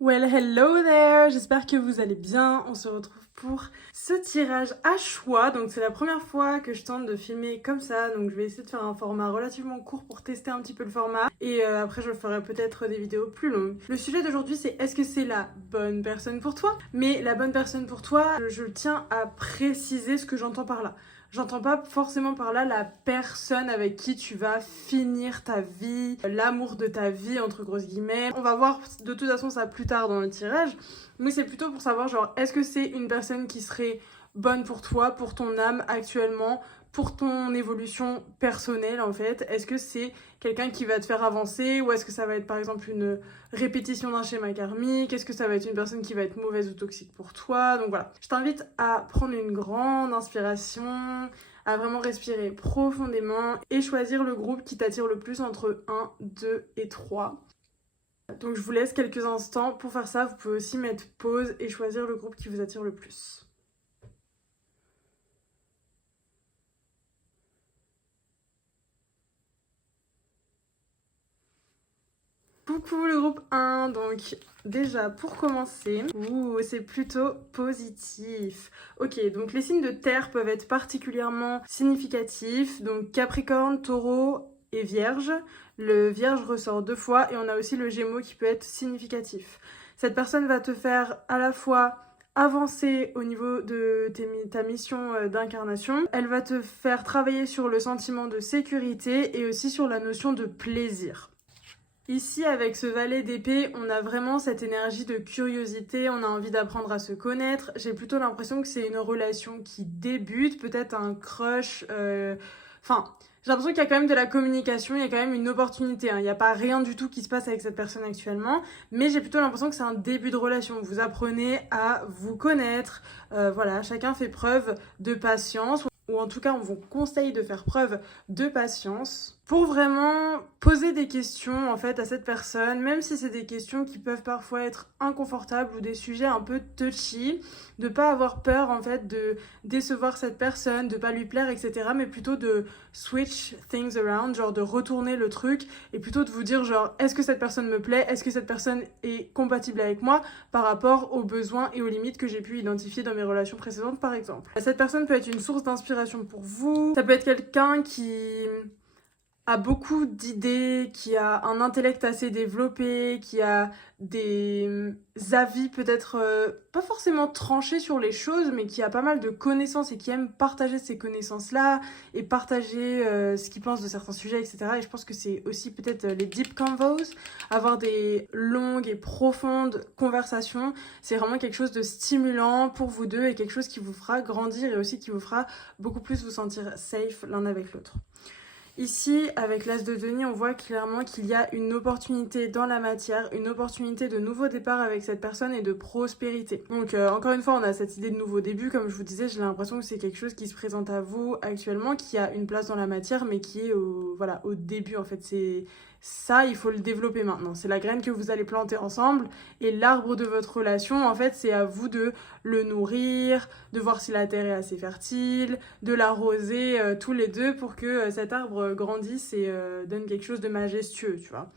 Well, hello there! J'espère que vous allez bien. On se retrouve pour ce tirage à choix. Donc c'est la première fois que je tente de filmer comme ça. Donc je vais essayer de faire un format relativement court pour tester un petit peu le format. Et après je ferai peut-être des vidéos plus longues. Le sujet d'aujourd'hui c'est est-ce que c'est la bonne personne pour toi? Mais la bonne personne pour toi, je tiens à préciser ce que j'entends par là. J'entends pas forcément par là la personne avec qui tu vas finir ta vie, l'amour de ta vie, entre grosses guillemets. On va voir de toute façon ça plus tard dans le tirage, mais c'est plutôt pour savoir genre est-ce que c'est une personne qui serait bonne pour toi, pour ton âme actuellement, pour ton évolution personnelle en fait. Est-ce que c'est quelqu'un qui va te faire avancer ou est-ce que ça va être par exemple une répétition d'un schéma karmique? Est-ce que ça va être une personne qui va être mauvaise ou toxique pour toi? Donc voilà, je t'invite à prendre une grande inspiration, à vraiment respirer profondément et choisir le groupe qui t'attire le plus entre 1, 2 et 3. Donc je vous laisse quelques instants pour faire ça. Vous pouvez aussi mettre pause et choisir le groupe qui vous attire le plus. Coucou le groupe 1, donc déjà pour commencer, c'est plutôt positif. Ok, donc les signes de terre peuvent être particulièrement significatifs, donc Capricorne, Taureau et Vierge. Le Vierge ressort 2 fois et on a aussi le Gémeaux qui peut être significatif. Cette personne va te faire à la fois avancer au niveau de ta mission d'incarnation, elle va te faire travailler sur le sentiment de sécurité et aussi sur la notion de plaisir. Ici, avec ce valet d'épée, on a vraiment cette énergie de curiosité, on a envie d'apprendre à se connaître. J'ai plutôt l'impression que c'est une relation qui débute, peut-être un crush. Enfin, j'ai l'impression qu'il y a quand même de la communication, il y a quand même une opportunité. Il n'y a pas rien du tout qui se passe avec cette personne actuellement, mais j'ai plutôt l'impression que c'est un début de relation. Vous apprenez à vous connaître, voilà, chacun fait preuve de patience, ou en tout cas on vous conseille de faire preuve de patience pour vraiment poser des questions en fait à cette personne, même si c'est des questions qui peuvent parfois être inconfortables ou des sujets un peu touchy, de pas avoir peur en fait de décevoir cette personne, de pas lui plaire, etc. Mais plutôt de switch things around, genre de retourner le truc et plutôt de vous dire genre est-ce que cette personne me plaît, est-ce que cette personne est compatible avec moi par rapport aux besoins et aux limites que j'ai pu identifier dans mes relations précédentes par exemple. Cette personne peut être une source d'inspiration pour vous, ça peut être quelqu'un qui a beaucoup d'idées, qui a un intellect assez développé, qui a des avis peut-être pas forcément tranchés sur les choses, mais qui a pas mal de connaissances et qui aime partager ces connaissances-là et partager ce qu'il pense de certains sujets, etc. Et je pense que c'est aussi peut-être les deep convos, avoir des longues et profondes conversations, c'est vraiment quelque chose de stimulant pour vous deux et quelque chose qui vous fera grandir et aussi qui vous fera beaucoup plus vous sentir safe l'un avec l'autre. Ici, avec l'As de denier, on voit clairement qu'il y a une opportunité dans la matière, une opportunité de nouveau départ avec cette personne et de prospérité. Donc, encore une fois, on a cette idée de nouveau début. Comme je vous disais, j'ai l'impression que c'est quelque chose qui se présente à vous actuellement, qui a une place dans la matière, mais qui est au début, en fait. C'est ça, il faut le développer maintenant. C'est la graine que vous allez planter ensemble. Et l'arbre de votre relation, en fait, c'est à vous de le nourrir, de voir si la terre est assez fertile, de l'arroser tous les deux pour que cet arbre grandisse et donne quelque chose de majestueux, tu vois.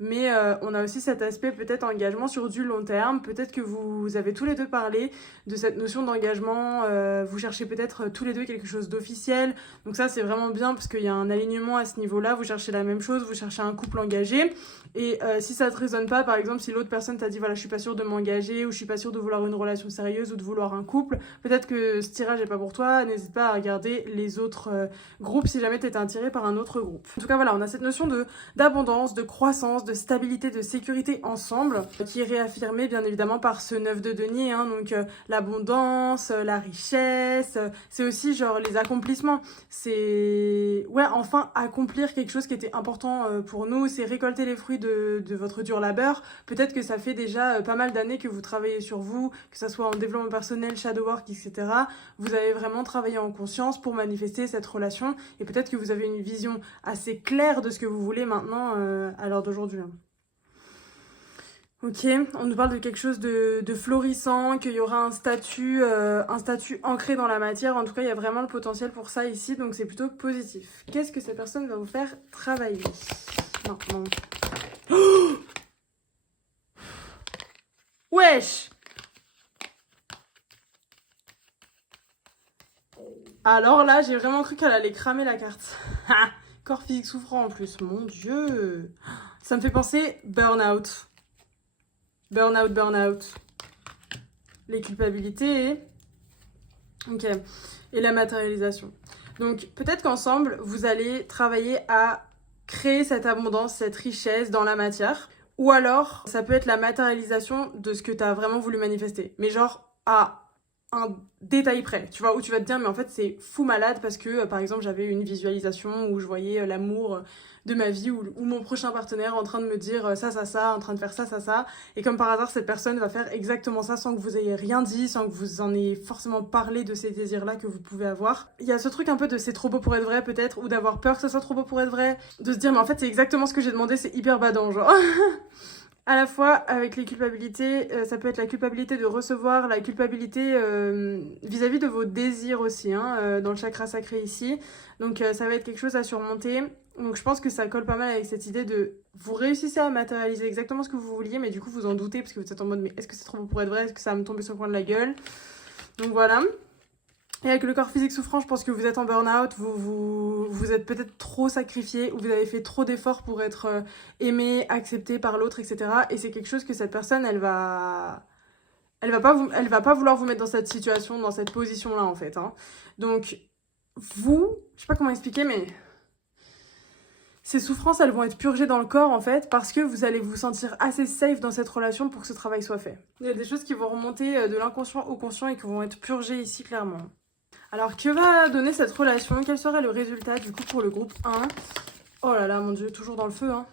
Mais on a aussi cet aspect peut-être engagement sur du long terme. Peut-être que vous avez tous les deux parlé de cette notion d'engagement. Vous cherchez peut-être tous les deux quelque chose d'officiel. Donc ça, c'est vraiment bien parce qu'il y a un alignement à ce niveau-là. Vous cherchez la même chose, vous cherchez un couple engagé. Et si ça ne te résonne pas, par exemple, si l'autre personne t'a dit voilà, je suis pas sûre de m'engager ou je suis pas sûre de vouloir une relation sérieuse ou de vouloir un couple, peut-être que ce tirage n'est pas pour toi. N'hésite pas à regarder les autres groupes si jamais tu étais attiré par un autre groupe. En tout cas, voilà, on a cette notion d'abondance, de croissance, de stabilité, de sécurité ensemble, qui est réaffirmée bien évidemment par ce 9 de denier, hein, donc l'abondance, la richesse, c'est aussi genre les accomplissements, c'est enfin accomplir quelque chose qui était important pour nous, c'est récolter les fruits de votre dur labeur. Peut-être que ça fait déjà pas mal d'années que vous travaillez sur vous, que ça soit en développement personnel, shadow work, etc. Vous avez vraiment travaillé en conscience pour manifester cette relation et peut-être que vous avez une vision assez claire de ce que vous voulez maintenant à l'heure d'aujourd'hui. Ok, on nous parle de quelque chose de florissant, qu'il y aura un statut ancré dans la matière. En tout cas, il y a vraiment le potentiel pour ça ici, donc c'est plutôt positif. Qu'est-ce que cette personne va vous faire travailler maintenant? Wesh! Alors là, j'ai vraiment cru qu'elle allait cramer la carte. Corps physique souffrant en plus, mon Dieu. Ça me fait penser burn-out. Burn-out, burn-out. Les culpabilités. Ok. Et la matérialisation. Donc peut-être qu'ensemble, vous allez travailler à créer cette abondance, cette richesse dans la matière. Ou alors, ça peut être la matérialisation de ce que tu as vraiment voulu manifester. Mais genre, à un détail près, tu vois, où tu vas te dire, mais en fait, c'est fou malade parce que, par exemple, j'avais une visualisation où je voyais l'amour de ma vie ou mon prochain partenaire en train de me dire ça, en train de faire ça. Et comme par hasard, cette personne va faire exactement ça sans que vous ayez rien dit, sans que vous en ayez forcément parlé de ces désirs-là que vous pouvez avoir. Il y a ce truc un peu de c'est trop beau pour être vrai, peut-être, ou d'avoir peur que ça soit trop beau pour être vrai, de se dire, mais en fait, c'est exactement ce que j'ai demandé, c'est hyper badant, genre. À la fois, avec les culpabilités, ça peut être la culpabilité de recevoir, la culpabilité vis-à-vis de vos désirs aussi, hein, dans le chakra sacré ici. Donc ça va être quelque chose à surmonter. Donc je pense que ça colle pas mal avec cette idée de vous réussissez à matérialiser exactement ce que vous vouliez, mais du coup vous en doutez parce que vous êtes en mode mais est-ce que c'est trop beau pour être vrai? Est-ce que ça va me tomber sur le coin de la gueule? Donc voilà. Et avec le corps physique souffrant, je pense que vous êtes en burn-out, vous êtes peut-être trop sacrifié, ou vous avez fait trop d'efforts pour être aimé, accepté par l'autre, etc. Et c'est quelque chose que cette personne, elle va pas vouloir vous mettre dans cette situation, dans cette position-là, en fait. Hein. Donc, je sais pas comment expliquer, mais ces souffrances, elles vont être purgées dans le corps, en fait, parce que vous allez vous sentir assez safe dans cette relation pour que ce travail soit fait. Il y a des choses qui vont remonter de l'inconscient au conscient et qui vont être purgées ici, clairement. Alors, que va donner cette relation? Quel serait le résultat, du coup, pour le groupe 1? Oh là là, mon Dieu, toujours dans le feu, hein.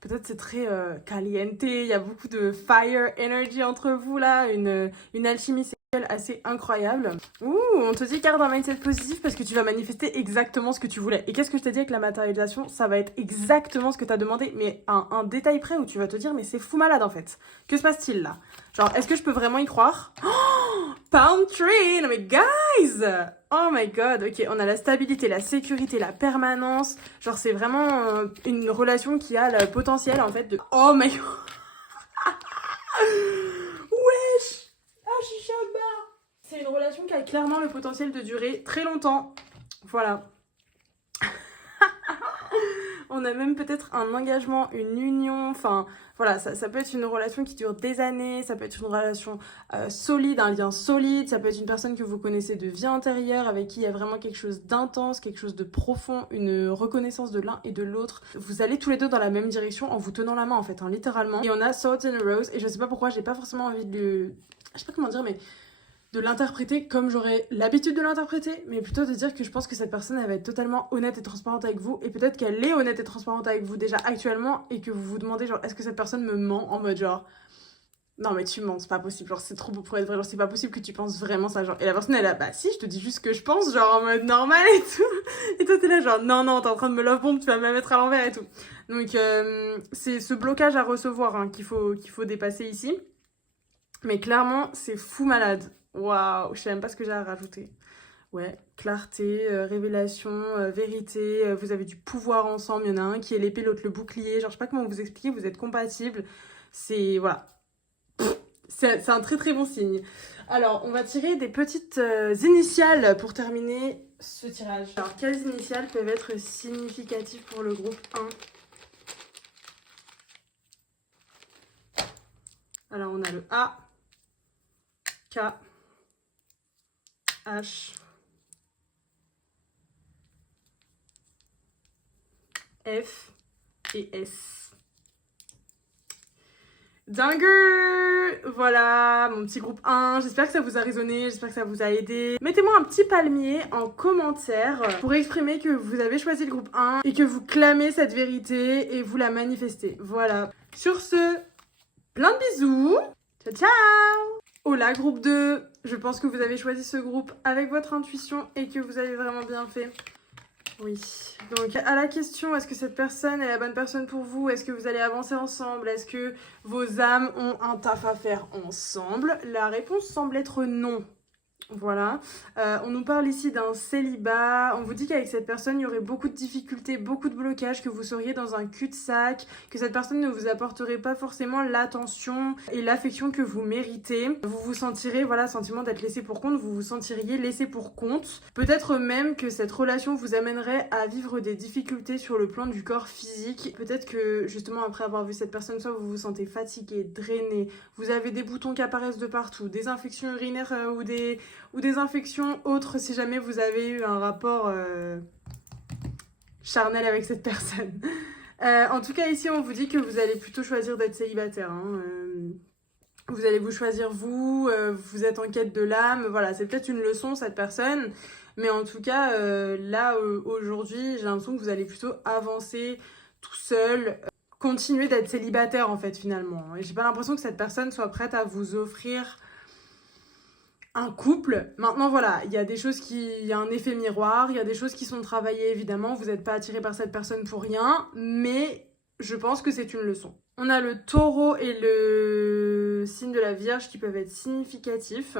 Peut-être c'est très caliente, il y a beaucoup de fire energy entre vous, là, une alchimie sexuelle assez incroyable. Ouh, on te dit garde un mindset positif parce que tu vas manifester exactement ce que tu voulais. Et qu'est-ce que je t'ai dit avec la matérialisation? Ça va être exactement ce que t'as demandé, mais un détail près où tu vas te dire, mais c'est fou malade, en fait. Que se passe-t-il, là? Genre, est-ce que je peux vraiment y croire? Oh, Palm Tree! Non mais guys! Oh my god, ok, on a la stabilité, la sécurité, la permanence. Genre, c'est vraiment une relation qui a le potentiel, en fait, de... Oh my god! Wesh! Ah, je suis choquée. C'est une relation qui a clairement le potentiel de durer très longtemps. Voilà. On a même peut-être un engagement, une union, enfin voilà, ça peut être une relation qui dure des années, ça peut être une relation solide, un lien solide, ça peut être une personne que vous connaissez de vie antérieure, avec qui il y a vraiment quelque chose d'intense, quelque chose de profond, une reconnaissance de l'un et de l'autre. Vous allez tous les deux dans la même direction en vous tenant la main en fait, hein, littéralement. Et on a Swords and a Rose, et je sais pas pourquoi, j'ai pas forcément envie de le... Je sais pas comment dire, mais de l'interpréter comme j'aurais l'habitude de l'interpréter, mais plutôt de dire que je pense que cette personne, elle va être totalement honnête et transparente avec vous, et peut-être qu'elle est honnête et transparente avec vous déjà actuellement, et que vous vous demandez, genre, est-ce que cette personne me ment en mode genre, non mais tu mens, c'est pas possible, genre c'est trop beau pour être vrai, genre c'est pas possible que tu penses vraiment ça, genre, et la personne elle a, bah si, je te dis juste ce que je pense, genre en mode normal et tout, et toi t'es là genre, non, t'es en train de me love bomb, tu vas me mettre à l'envers et tout. Donc c'est ce blocage à recevoir hein, qu'il faut dépasser ici, mais clairement c'est fou malade. Waouh, je sais même pas ce que j'ai à rajouter. Ouais, clarté, révélation, vérité, vous avez du pouvoir ensemble, il y en a un qui est l'épée, l'autre le bouclier, genre je sais pas comment vous expliquer, vous êtes compatibles, c'est, voilà, c'est un très très bon signe. Alors, on va tirer des petites initiales pour terminer ce tirage. Alors, quelles initiales peuvent être significatives pour le groupe 1? Alors, on a le A, K, H, F et S. Dingue! Voilà, mon petit groupe 1. J'espère que ça vous a résonné, j'espère que ça vous a aidé. Mettez-moi un petit palmier en commentaire pour exprimer que vous avez choisi le groupe 1 et que vous clamez cette vérité et vous la manifestez. Voilà. Sur ce, plein de bisous. Ciao, ciao! Hola, groupe 2. Je pense que vous avez choisi ce groupe avec votre intuition et que vous avez vraiment bien fait. Oui, donc à la question, est-ce que cette personne est la bonne personne pour vous? Est-ce que vous allez avancer ensemble? Est-ce que vos âmes ont un taf à faire ensemble? La réponse semble être non. Voilà. On nous parle ici d'un célibat. On vous dit qu'avec cette personne, il y aurait beaucoup de difficultés, beaucoup de blocages, que vous seriez dans un cul-de-sac, que cette personne ne vous apporterait pas forcément l'attention et l'affection que vous méritez. Vous vous sentirez, voilà, sentiment d'être laissé pour compte, vous vous sentiriez laissé pour compte. Peut-être même que cette relation vous amènerait à vivre des difficultés sur le plan du corps physique. Peut-être que, justement, après avoir vu cette personne, soit vous vous sentez fatigué, drainé, vous avez des boutons qui apparaissent de partout, des infections urinaires ou des infections autres si jamais vous avez eu un rapport charnel avec cette personne. En tout cas, ici, on vous dit que vous allez plutôt choisir d'être célibataire. Hein. Vous allez vous choisir vous êtes en quête de l'âme. Voilà, c'est peut-être une leçon, cette personne. Mais en tout cas, là, aujourd'hui, j'ai l'impression que vous allez plutôt avancer tout seul. Continuer d'être célibataire, en fait, finalement. Et j'ai pas l'impression que cette personne soit prête à vous offrir un couple. Maintenant, voilà, il y a des choses il y a un effet miroir, il y a des choses qui sont travaillées, évidemment, vous n'êtes pas attiré par cette personne pour rien, mais je pense que c'est une leçon. On a le taureau et le signe de la Vierge qui peuvent être significatifs.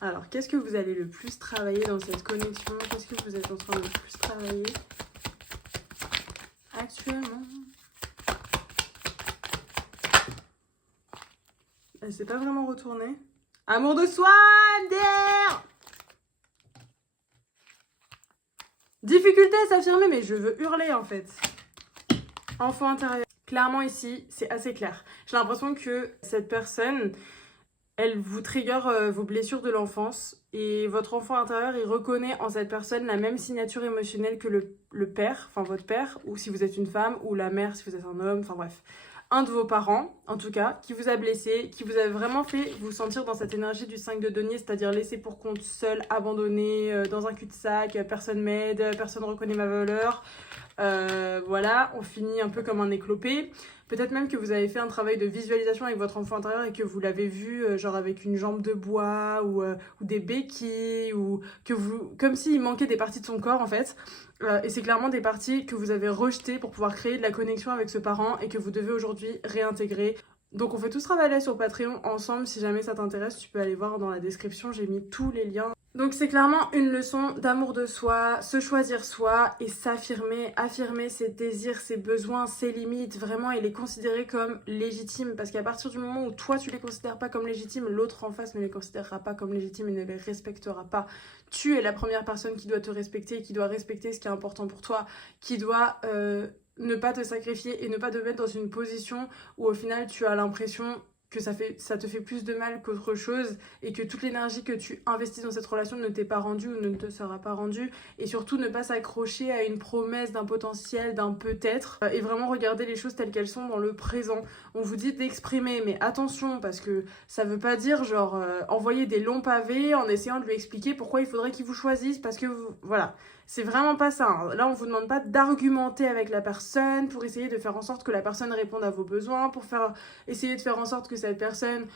Alors, qu'est-ce que vous allez le plus travailler dans cette connexion? Qu'est-ce que vous êtes en train de le plus travailler actuellement? Elle s'est pas vraiment retournée. Amour de soi, MDR. Difficulté à s'affirmer, mais je veux hurler en fait. Enfant intérieur. Clairement ici, c'est assez clair. J'ai l'impression que cette personne, elle vous trigger vos blessures de l'enfance. Et votre enfant intérieur, il reconnaît en cette personne la même signature émotionnelle que le père, enfin votre père, ou si vous êtes une femme, ou la mère si vous êtes un homme, enfin bref. Un de vos parents, en tout cas, qui vous a blessé, qui vous a vraiment fait vous sentir dans cette énergie du 5 de denier, c'est-à-dire laissé pour compte, seul, abandonné, dans un cul-de-sac, personne m'aide, personne ne reconnaît ma valeur. Voilà, on finit un peu comme un éclopé. Peut-être même que vous avez fait un travail de visualisation avec votre enfant intérieur et que vous l'avez vu genre avec une jambe de bois ou des béquilles ou que vous, comme s'il manquait des parties de son corps en fait. Et c'est clairement des parties que vous avez rejetées pour pouvoir créer de la connexion avec ce parent et que vous devez aujourd'hui réintégrer. Donc on fait tout ce travail-là sur Patreon ensemble. Si jamais ça t'intéresse, tu peux aller voir dans la description, j'ai mis tous les liens. Donc c'est clairement une leçon d'amour de soi, se choisir soi et s'affirmer, affirmer ses désirs, ses besoins, ses limites, vraiment, et les considérer comme légitimes. Parce qu'à partir du moment où toi tu les considères pas comme légitimes, l'autre en face ne les considérera pas comme légitimes et ne les respectera pas. Tu es la première personne qui doit te respecter, qui doit respecter ce qui est important pour toi, qui doit ne pas te sacrifier et ne pas te mettre dans une position où au final tu as l'impression que ça te fait plus de mal qu'autre chose et que toute l'énergie que tu investis dans cette relation ne t'est pas rendue ou ne te sera pas rendue, et surtout ne pas s'accrocher à une promesse d'un potentiel, d'un peut-être, et vraiment regarder les choses telles qu'elles sont dans le présent. On vous dit d'exprimer, mais attention, parce que ça veut pas dire genre envoyer des longs pavés en essayant de lui expliquer pourquoi il faudrait qu'il vous choisisse, parce que voilà, c'est vraiment pas ça. Hein. Là, on vous demande pas d'argumenter avec la personne pour essayer de faire en sorte que la personne réponde à vos besoins, pour essayer de faire en sorte que cette personne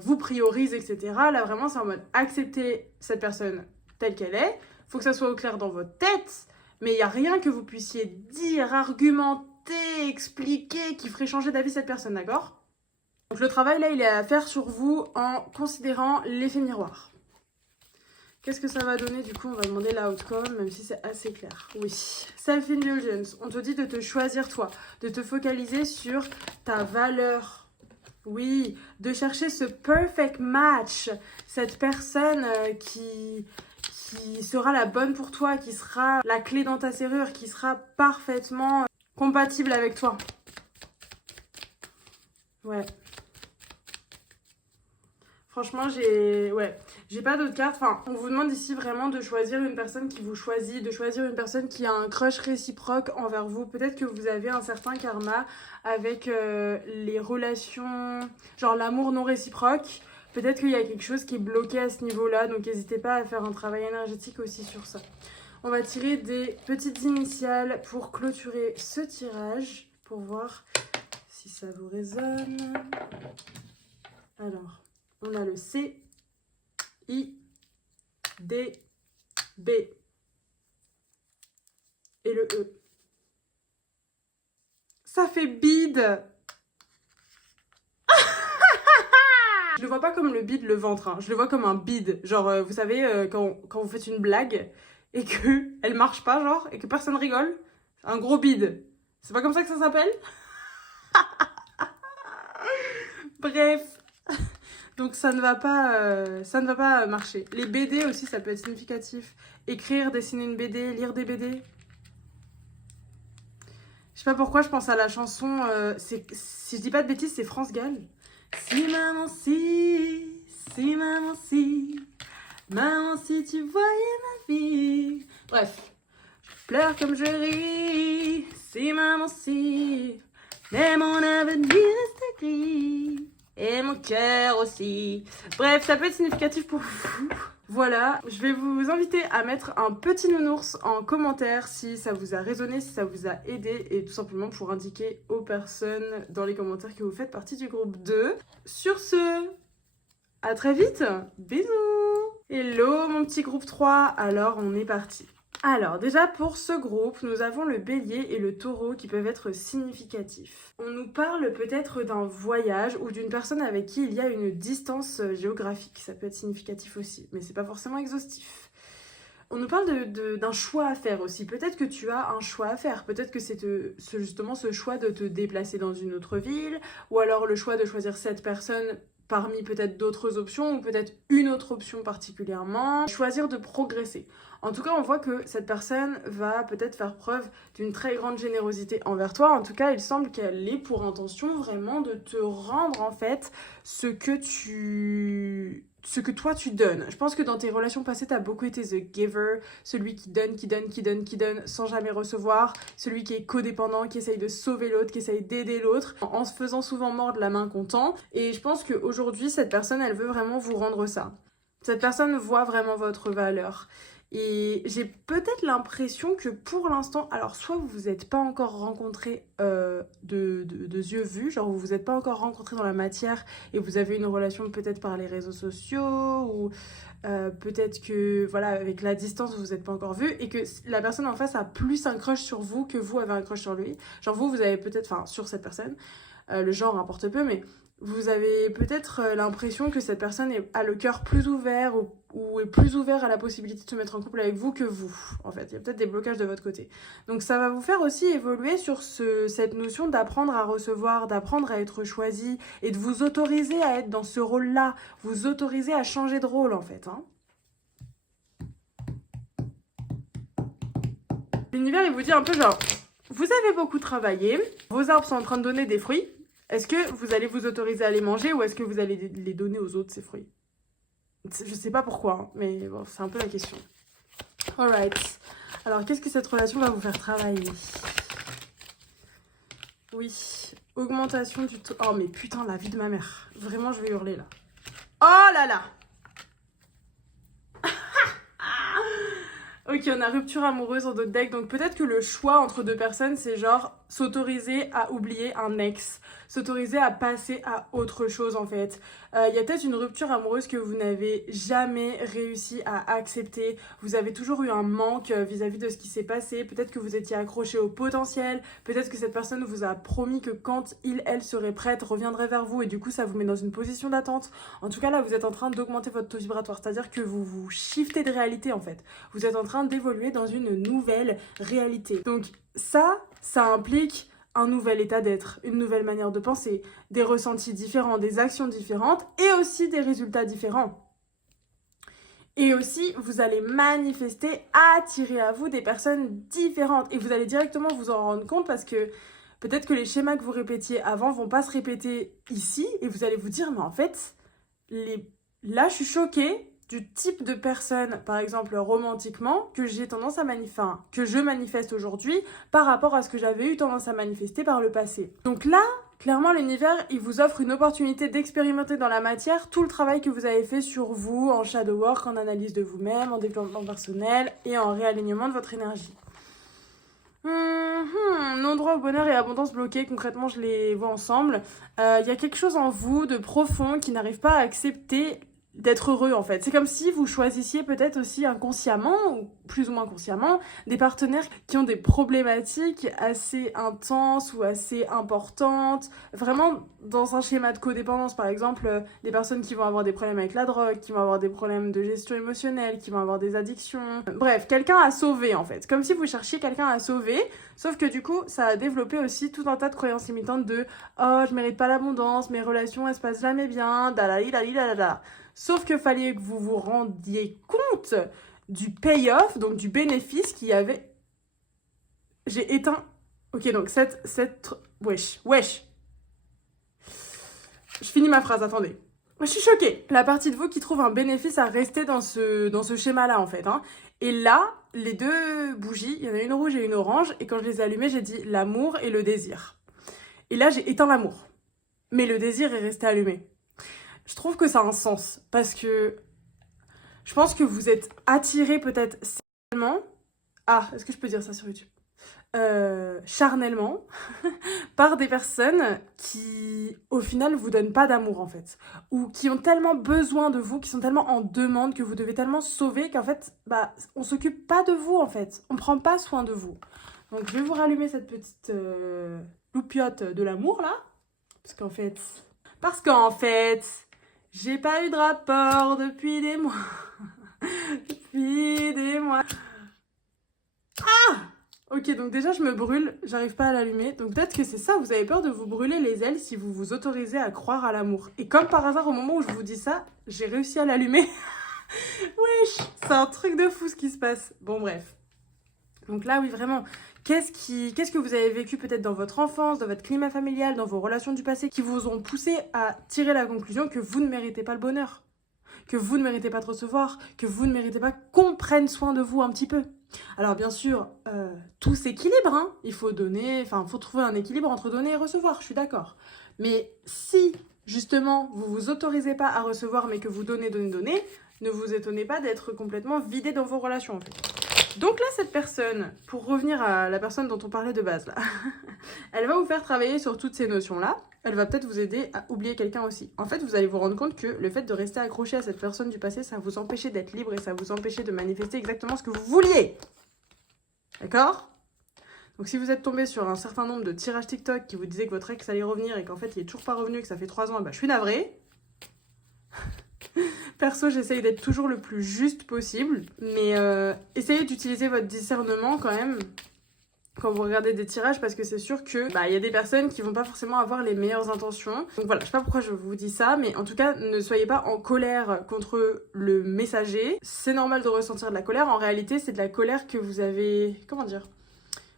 vous priorise, etc. Là, vraiment, c'est en mode accepter cette personne telle qu'elle est. Faut que ça soit au clair dans votre tête, mais il n'y a rien que vous puissiez dire, argumenter, expliquer qui ferait changer d'avis cette personne, d'accord? Donc le travail, là, il est à faire sur vous en considérant l'effet miroir. Qu'est-ce que ça va donner? Du coup, on va demander l'outcome, même si c'est assez clair. Oui. Self-indulgence. On te dit de te choisir toi, de te focaliser sur ta valeur. Oui, de chercher ce perfect match. Cette personne qui sera la bonne pour toi, qui sera la clé dans ta serrure, qui sera parfaitement compatible avec toi. Ouais. Franchement, j'ai pas d'autres cartes. Enfin, on vous demande ici vraiment de choisir une personne qui vous choisit, de choisir une personne qui a un crush réciproque envers vous. Peut-être que vous avez un certain karma avec les relations, genre l'amour non réciproque. Peut-être qu'il y a quelque chose qui est bloqué à ce niveau-là, donc n'hésitez pas à faire un travail énergétique aussi sur ça. On va tirer des petites initiales pour clôturer ce tirage, pour voir si ça vous résonne. Alors... on a le C, I, D, B et le E. Ça fait bide. Je le vois pas comme le bide, le ventre, hein. Je le vois comme un bide. Genre, vous savez, quand vous faites une blague et que elle marche pas, genre, et que personne rigole, un gros bide. C'est pas comme ça que ça s'appelle? Bref. Donc ça ne va pas marcher. Les BD aussi, ça peut être significatif. Écrire, dessiner une BD, lire des BD. Je sais pas pourquoi je pense à la chanson, si je dis pas de bêtises, c'est France Gall. Si maman si tu voyais ma vie. Bref, je pleure comme je ris, si, mais mon avenir reste gris. Et mon cœur aussi. Bref, ça peut être significatif pour vous. Voilà, je vais vous inviter à mettre un petit nounours en commentaire si ça vous a résonné, si ça vous a aidé, et tout simplement pour indiquer aux personnes dans les commentaires que vous faites partie du groupe 2. Sur ce, à très vite, bisous. Hello mon petit groupe 3, alors on est parti. Alors déjà pour ce groupe, nous avons le bélier et le taureau qui peuvent être significatifs. On nous parle peut-être d'un voyage ou d'une personne avec qui il y a une distance géographique. Ça peut être significatif aussi, mais c'est pas forcément exhaustif. On nous parle d'un choix à faire aussi. Peut-être que tu as un choix à faire. Peut-être que c'est justement ce choix de te déplacer dans une autre ville, ou alors le choix de choisir cette personne parmi peut-être d'autres options, ou peut-être une autre option particulièrement. Choisir de progresser. En tout cas, on voit que cette personne va peut-être faire preuve d'une très grande générosité envers toi. En tout cas, il semble qu'elle ait pour intention vraiment de te rendre en fait ce que toi tu donnes. Je pense que dans tes relations passées, tu as beaucoup été the giver, celui qui donne sans jamais recevoir, celui qui est codépendant, qui essaye de sauver l'autre, qui essaye d'aider l'autre, en se faisant souvent mordre la main content. Et je pense qu'aujourd'hui, cette personne, elle veut vraiment vous rendre ça. Cette personne voit vraiment votre valeur. Et j'ai peut-être l'impression que pour l'instant, alors soit vous vous êtes pas encore rencontrés de yeux vus, genre vous vous êtes pas encore rencontrés dans la matière et vous avez une relation peut-être par les réseaux sociaux, ou peut-être que voilà, avec la distance vous vous êtes pas encore vus, et que la personne en face a plus un crush sur vous que vous avez un crush sur lui. Genre vous avez peut-être, enfin sur cette personne, le genre importe peu, mais vous avez peut-être l'impression que cette personne a le cœur plus ouvert, ou est plus ouvert à la possibilité de se mettre en couple avec vous que vous. En fait, il y a peut-être des blocages de votre côté. Donc ça va vous faire aussi évoluer sur cette notion d'apprendre à recevoir, d'apprendre à être choisi, et de vous autoriser à être dans ce rôle-là, vous autoriser à changer de rôle en fait. L'univers, il vous dit un peu genre, vous avez beaucoup travaillé, vos arbres sont en train de donner des fruits. Est-ce que vous allez vous autoriser à les manger, ou est-ce que vous allez les donner aux autres, ces fruits? Je sais pas pourquoi, mais bon, c'est un peu la question. Alright. Alors, qu'est-ce que cette relation va vous faire travailler? Oui. Augmentation du taux... Oh, mais putain, la vie de ma mère. Vraiment, je vais hurler, là. Oh là là! Ok, on a rupture amoureuse en d'autres decks, donc peut-être que le choix entre deux personnes, c'est genre s'autoriser à oublier un ex, s'autoriser à passer à autre chose en fait. Il y a peut-être une rupture amoureuse que vous n'avez jamais réussi à accepter, vous avez toujours eu un manque vis-à-vis de ce qui s'est passé, peut-être que vous étiez accroché au potentiel, peut-être que cette personne vous a promis que quand elle serait prête, reviendrait vers vous, et du coup ça vous met dans une position d'attente. En tout cas là, vous êtes en train d'augmenter votre taux vibratoire, c'est-à-dire que vous vous shiftez de réalité en fait. Vous êtes en train d'évoluer dans une nouvelle réalité. Donc ça implique un nouvel état d'être, une nouvelle manière de penser, des ressentis différents, des actions différentes, et aussi des résultats différents. Et aussi, vous allez manifester, attirer à vous des personnes différentes, et vous allez directement vous en rendre compte, parce que peut-être que les schémas que vous répétiez avant vont pas se répéter ici, et vous allez vous dire, mais en fait, là je suis choquée du type de personne, par exemple romantiquement, que j'ai tendance à que je manifeste aujourd'hui par rapport à ce que j'avais eu tendance à manifester par le passé. Donc là, clairement, l'univers, il vous offre une opportunité d'expérimenter dans la matière tout le travail que vous avez fait sur vous, en shadow work, en analyse de vous-même, en développement personnel et en réalignement de votre énergie. Non-droit au bonheur et abondance bloqués, concrètement je les vois ensemble. Il y a quelque chose en vous de profond qui n'arrive pas à accepter d'être heureux en fait. C'est comme si vous choisissiez peut-être aussi inconsciemment, ou plus ou moins consciemment, des partenaires qui ont des problématiques assez intenses ou assez importantes, vraiment dans un schéma de codépendance, par exemple, des personnes qui vont avoir des problèmes avec la drogue, qui vont avoir des problèmes de gestion émotionnelle, qui vont avoir des addictions, bref, quelqu'un à sauver en fait, comme si vous cherchiez quelqu'un à sauver, sauf que du coup, ça a développé aussi tout un tas de croyances limitantes de « Oh, je mérite pas l'abondance, mes relations, elles se passent jamais bien, dalali, dalali, dalala ». Sauf que fallait que vous vous rendiez compte du payoff, donc du bénéfice qu'il y avait. J'ai éteint. Ok, donc cette... Wesh. Je finis ma phrase, attendez. Je suis choquée. La partie de vous qui trouve un bénéfice à rester dans ce schéma-là, en fait. Hein. Et là, les deux bougies, il y en a une rouge et une orange, et quand je les ai allumées, j'ai dit l'amour et le désir. Et là, j'ai éteint l'amour. Mais le désir est resté allumé. Je trouve que ça a un sens, parce que je pense que vous êtes attiré peut-être sexuellement. Ah, est-ce que je peux dire ça sur YouTube? Charnellement, par des personnes qui, au final, vous donnent pas d'amour, en fait. Ou qui ont tellement besoin de vous, qui sont tellement en demande, que vous devez tellement sauver, qu'en fait, bah, on s'occupe pas de vous, en fait. On prend pas soin de vous. Donc, je vais vous rallumer cette petite loupiote de l'amour, là. Parce qu'en fait, j'ai pas eu de rapport depuis des mois. Depuis des mois. Ah! Ok, donc déjà je me brûle, j'arrive pas à l'allumer. Donc peut-être que c'est ça, vous avez peur de vous brûler les ailes si vous vous autorisez à croire à l'amour. Et comme par hasard, au moment où je vous dis ça, j'ai réussi à l'allumer. Wesh, c'est un truc de fou ce qui se passe. Bon bref. Donc là, oui, vraiment, qu'est-ce que vous avez vécu peut-être dans votre enfance, dans votre climat familial, dans vos relations du passé, qui vous ont poussé à tirer la conclusion que vous ne méritez pas le bonheur, que vous ne méritez pas de recevoir, que vous ne méritez pas qu'on prenne soin de vous un petit peu. Alors bien sûr, tout s'équilibre, hein. Il faut donner, enfin, il faut trouver un équilibre entre donner et recevoir, je suis d'accord. Mais si, justement, vous vous autorisez pas à recevoir, mais que vous donnez, ne vous étonnez pas d'être complètement vidé dans vos relations, en fait. Donc là, cette personne, pour revenir à la personne dont on parlait de base, là, elle va vous faire travailler sur toutes ces notions-là. Elle va peut-être vous aider à oublier quelqu'un aussi. En fait, vous allez vous rendre compte que le fait de rester accroché à cette personne du passé, ça vous empêchait d'être libre et ça vous empêchait de manifester exactement ce que vous vouliez. D'accord ? Donc si vous êtes tombé sur un certain nombre de tirages TikTok qui vous disaient que votre ex allait revenir et qu'en fait il est toujours pas revenu et que ça fait 3 ans, bah, je suis navrée. Perso, j'essaye d'être toujours le plus juste possible, mais essayez d'utiliser votre discernement quand même quand vous regardez des tirages, parce que c'est sûr que y a des personnes qui vont pas forcément avoir les meilleures intentions. Donc voilà, je sais pas pourquoi je vous dis ça, mais en tout cas, ne soyez pas en colère contre le messager. C'est normal de ressentir de la colère. En réalité, c'est de la colère que vous avez... Comment dire ?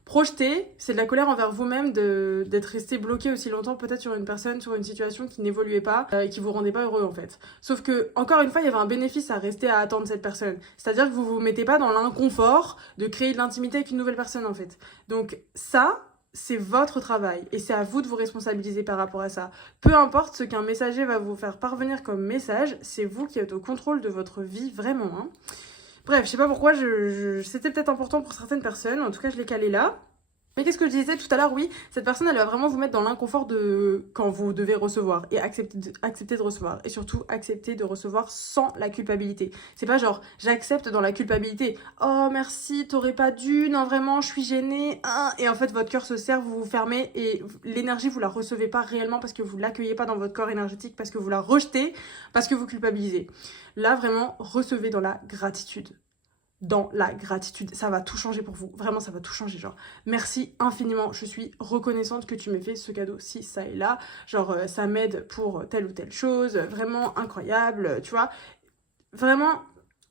Projeter, c'est de la colère envers vous-même d'être resté bloqué aussi longtemps peut-être sur une personne, sur une situation qui n'évoluait pas et qui vous rendait pas heureux en fait. Sauf que, encore une fois, il y avait un bénéfice à rester à attendre cette personne. C'est-à-dire que vous vous mettez pas dans l'inconfort de créer de l'intimité avec une nouvelle personne en fait. Donc ça, c'est votre travail et c'est à vous de vous responsabiliser par rapport à ça. Peu importe ce qu'un messager va vous faire parvenir comme message, c'est vous qui êtes au contrôle de votre vie vraiment, hein. Bref, je sais pas pourquoi, c'était peut-être important pour certaines personnes, en tout cas je l'ai calé là. Mais qu'est-ce que je disais tout à l'heure? Oui, cette personne, elle va vraiment vous mettre dans l'inconfort de quand vous devez recevoir et accepter de recevoir. Et surtout, accepter de recevoir sans la culpabilité. C'est pas genre, j'accepte dans la culpabilité. Oh, merci, t'aurais pas dû, non vraiment, je suis gênée. Ah. Et en fait, votre cœur se serre, vous vous fermez et l'énergie, vous la recevez pas réellement parce que vous l'accueillez pas dans votre corps énergétique, parce que vous la rejetez, parce que vous culpabilisez. Là, vraiment, recevez dans la gratitude. Dans la gratitude, ça va tout changer pour vous, vraiment ça va tout changer, genre merci infiniment, je suis reconnaissante que tu m'aies fait ce cadeau, si ça et là, genre ça m'aide pour telle ou telle chose, vraiment incroyable, tu vois, vraiment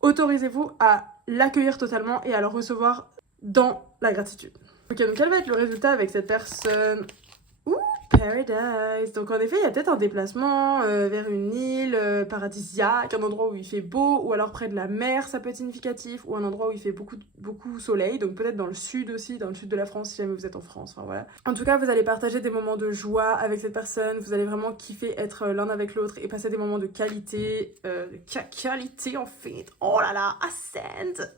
autorisez-vous à l'accueillir totalement et à le recevoir dans la gratitude. Ok, donc quel va être le résultat avec cette personne? Paradise. Donc en effet, il y a peut-être un déplacement vers une île paradisiaque, un endroit où il fait beau, ou alors près de la mer, ça peut être significatif, ou un endroit où il fait beaucoup soleil, donc peut-être dans le sud aussi, dans le sud de la France, si jamais vous êtes en France, enfin voilà. En tout cas, vous allez partager des moments de joie avec cette personne, vous allez vraiment kiffer être l'un avec l'autre et passer des moments de qualité, qualité en fait, oh là là, ascend.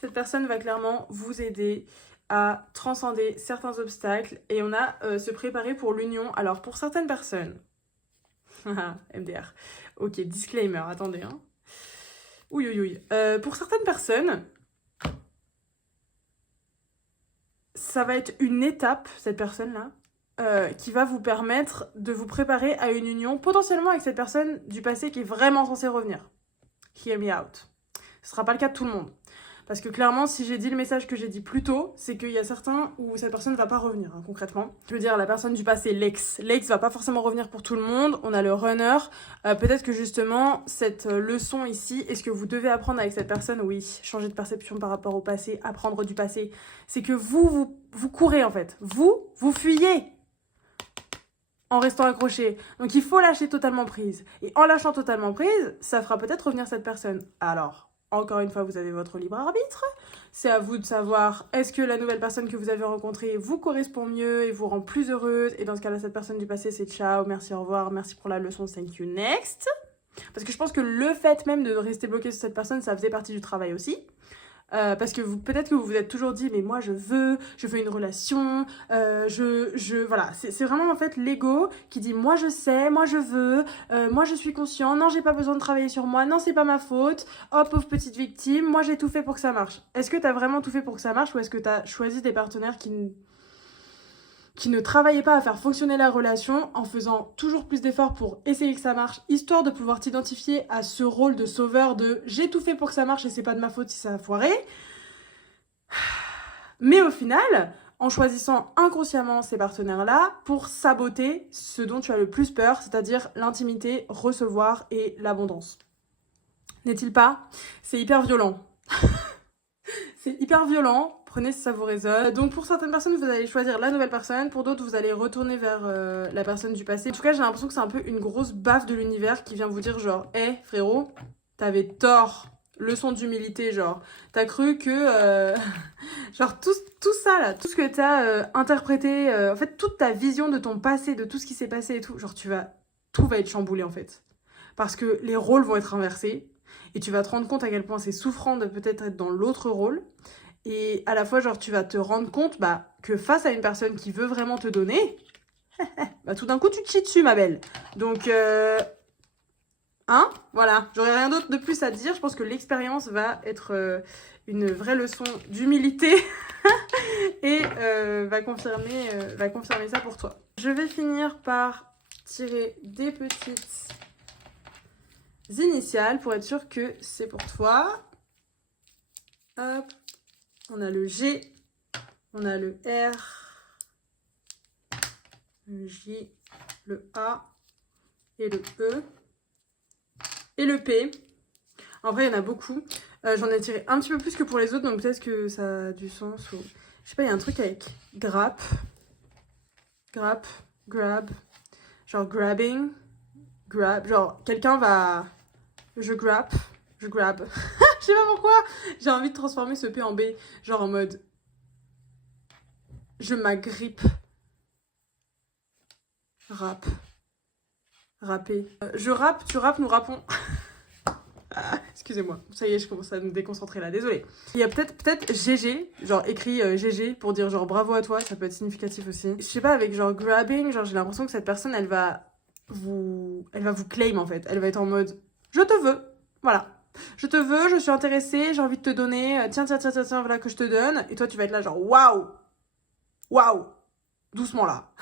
Cette personne va clairement vous aider à transcender certains obstacles et on a se préparer pour l'union. Alors pour certaines personnes, MDR. Ok, disclaimer, attendez. Hein. Oui, oui, oui. Pour certaines personnes, ça va être une étape, cette personne-là, qui va vous permettre de vous préparer à une union, potentiellement avec cette personne du passé qui est vraiment censée revenir. Hear me out. Ce sera pas le cas de tout le monde. Parce que clairement, si j'ai dit le message que j'ai dit plus tôt, c'est qu'il y a certains où cette personne ne va pas revenir, hein, concrètement. Je veux dire, la personne du passé, l'ex. L'ex va pas forcément revenir pour tout le monde. On a le runner. Peut-être que justement, cette leçon ici, est-ce que vous devez apprendre avec cette personne? Oui, changer de perception par rapport au passé, apprendre du passé. C'est que vous courez en fait. Vous fuyez en restant accroché. Donc il faut lâcher totalement prise. Et en lâchant totalement prise, ça fera peut-être revenir cette personne. Alors, encore une fois, vous avez votre libre arbitre. C'est à vous de savoir, est-ce que la nouvelle personne que vous avez rencontrée vous correspond mieux et vous rend plus heureuse? Et dans ce cas-là, cette personne du passé, c'est ciao, merci, au revoir, merci pour la leçon, thank you, next. Parce que je pense que le fait même de rester bloqué sur cette personne, ça faisait partie du travail aussi. Parce que peut-être que vous vous êtes toujours dit mais moi je veux une relation, voilà, c'est vraiment en fait l'ego qui dit moi je sais, moi je veux, moi je suis conscient, non j'ai pas besoin de travailler sur moi, non c'est pas ma faute, oh pauvre petite victime, moi j'ai tout fait pour que ça marche. Est-ce que t'as vraiment tout fait pour que ça marche ou est-ce que t'as choisi des partenaires qui ne travaillaient pas à faire fonctionner la relation en faisant toujours plus d'efforts pour essayer que ça marche, histoire de pouvoir t'identifier à ce rôle de sauveur de j'ai tout fait pour que ça marche et c'est pas de ma faute si ça a foiré. Mais au final, en choisissant inconsciemment ces partenaires-là pour saboter ce dont tu as le plus peur, c'est-à-dire l'intimité, recevoir et l'abondance. N'est-il pas? C'est hyper violent. C'est hyper violent. Prenez si ça vous résonne. Donc pour certaines personnes, vous allez choisir la nouvelle personne. Pour d'autres, vous allez retourner vers la personne du passé. En tout cas, j'ai l'impression que c'est un peu une grosse baffe de l'univers qui vient vous dire genre « Hé, frérot, t'avais tort. Leçon d'humilité, genre. T'as cru que... genre tout ça, là, tout ce que t'as interprété, en fait, toute ta vision de ton passé, de tout ce qui s'est passé et tout, genre tout va être chamboulé, en fait. Parce que les rôles vont être inversés. Et tu vas te rendre compte à quel point c'est souffrant de peut-être être dans l'autre rôle. Et à la fois, genre, tu vas te rendre compte que face à une personne qui veut vraiment te donner, tout d'un coup, tu te chies dessus, ma belle. Donc, hein, voilà. J'aurais rien d'autre de plus à dire. Je pense que l'expérience va être une vraie leçon d'humilité et va confirmer ça pour toi. Je vais finir par tirer des petites initiales pour être sûr que c'est pour toi. Hop. On a le G, on a le R, le J, le A et le E et le P. En vrai, il y en a beaucoup. J'en ai tiré un petit peu plus que pour les autres, donc peut-être que ça a du sens. Ou... je sais pas, il y a un truc avec grab, grab, genre grabbing, grab, genre quelqu'un va... je grab. Je sais pas pourquoi, j'ai envie de transformer ce P en B, genre en mode... je m'agrippe. Rapper. Je rappe, tu rappes, nous rappons. Excusez-moi, ça y est, je commence à me déconcentrer là, désolée. Il y a peut-être GG, genre écrit GG pour dire genre bravo à toi, ça peut être significatif aussi. Je sais pas, avec genre grabbing, genre j'ai l'impression que cette personne, elle va vous claim en fait. Elle va être en mode je te veux, voilà. Je te veux, je suis intéressée, j'ai envie de te donner, tiens, voilà que je te donne. Et toi, tu vas être là genre waouh, doucement là.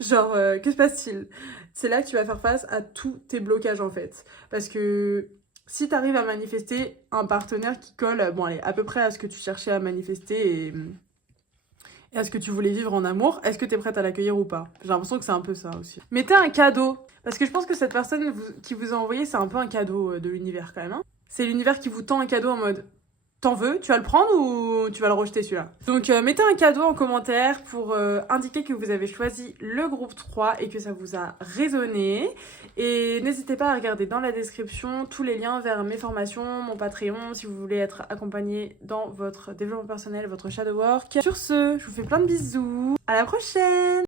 Genre, que se passe-t-il? C'est là que tu vas faire face à tous tes blocages en fait. Parce que si tu arrives à manifester un partenaire qui colle, bon allez, à peu près à ce que tu cherchais à manifester et à ce que tu voulais vivre en amour, est-ce que tu es prête à l'accueillir ou pas? J'ai l'impression que c'est un peu ça aussi. Mettez un cadeau. Parce que je pense que cette personne qui vous a envoyé, c'est un peu un cadeau de l'univers quand même. Hein. C'est l'univers qui vous tend un cadeau en mode t'en veux, tu vas le prendre ou tu vas le rejeter celui-là? Donc mettez un cadeau en commentaire pour indiquer que vous avez choisi le groupe 3 et que ça vous a résonné. Et n'hésitez pas à regarder dans la description tous les liens vers mes formations, mon Patreon, si vous voulez être accompagné dans votre développement personnel, votre shadow work. Sur ce, je vous fais plein de bisous. À la prochaine!